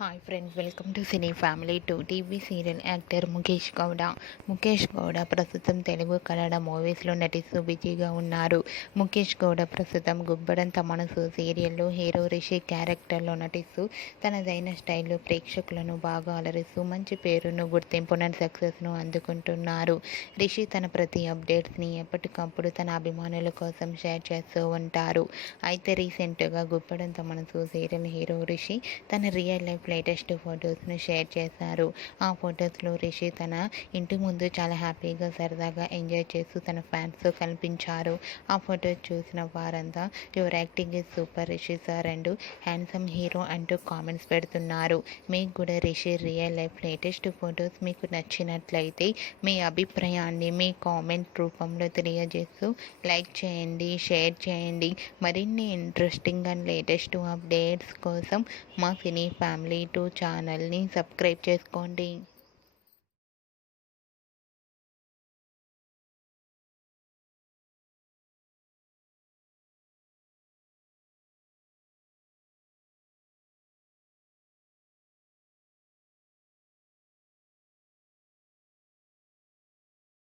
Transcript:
Hi friends, welcome to cine family 2. TV serial actor Mukesh Gowda ప్రస్తుతం తెలుగు కన్నడ మూవీస్లో నటిస్తూ బిజీగా ఉన్నారు. ముఖేష్ గౌడ ప్రస్తుతం గుబ్బడంత మనసు సీరియల్లో హీరో రిషి క్యారెక్టర్లో నటిస్తూ తనదైన స్టైల్లో ప్రేక్షకులను బాగా అలరిస్తూ మంచి పేరును, గుర్తింపును, సక్సెస్ను అందుకుంటున్నారు. రిషి తన ప్రతి అప్డేట్స్ని ఎప్పటికప్పుడు తన అభిమానుల కోసం షేర్ చేస్తూ ఉంటారు. అయితే రీసెంట్గా గుబ్బడంత మనసు సీరియల్ హీరో రిషి తన రియల్ లైఫ్ లేటెస్ట్ ఫొటోస్ను షేర్ చేశారు. ఆ ఫొటోస్లో రిషి తన ఇంటి ముందు చాలా హ్యాపీగా, సరదాగా ఎంజాయ్ చేస్తూ తన ఫ్యాన్స్తో కనిపించారు. ఆ ఫొటోస్ చూసిన వారంతా your acting is super Rishi sir and handsome hero అంటూ కామెంట్స్ పెడుతున్నారు. మీకు కూడా Rishi real life latest photos మీకు నచ్చినట్లయితే మీ అభిప్రాయాన్ని మీ కామెంట్ రూపంలో తెలియజేస్తూ లైక్ చేయండి, షేర్ చేయండి. మరిన్ని ఇంట్రెస్టింగ్ అండ్ లేటెస్ట్ అప్డేట్స్ కోసం మా సినీ ఫ్యామిలీ 2 ఛానల్ని సబ్స్క్రైబ్ చేసుకోండి.